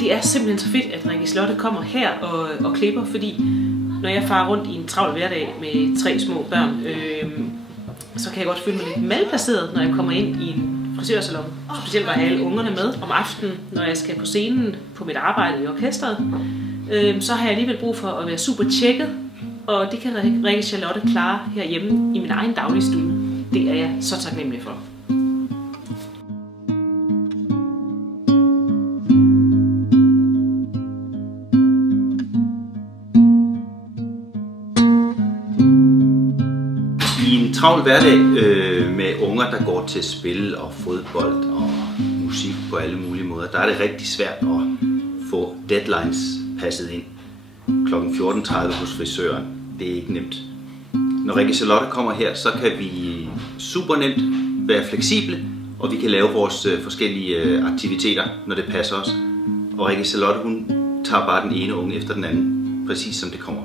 Det er simpelthen så fedt, at Rikke Charlotte kommer her og klipper, fordi når jeg farer rundt i en travl hverdag med 3 små børn, så kan jeg godt føle mig lidt malplaceret, når jeg kommer ind i en frisørsalon. Specielt når jeg har alle ungerne med om aftenen, når jeg skal på scenen på mit arbejde i orkestret. Så har jeg alligevel brug for at være super tjekket, og det kan Rikke Charlotte klare herhjemme i min egen dagligstue. Det er jeg så taknemmelig for. I en travl hverdag med unger, der går til spil og fodbold og musik på alle mulige måder, der er det rigtig svært at få deadlines passet ind kl. 14.30 hos frisøren. Det er ikke nemt. Når Rikke Charlotte kommer her, så kan vi super nemt være fleksible, og vi kan lave vores forskellige aktiviteter, når det passer os. Og Rikke Charlotte, hun tager bare den ene unge efter den anden, præcis som det kommer.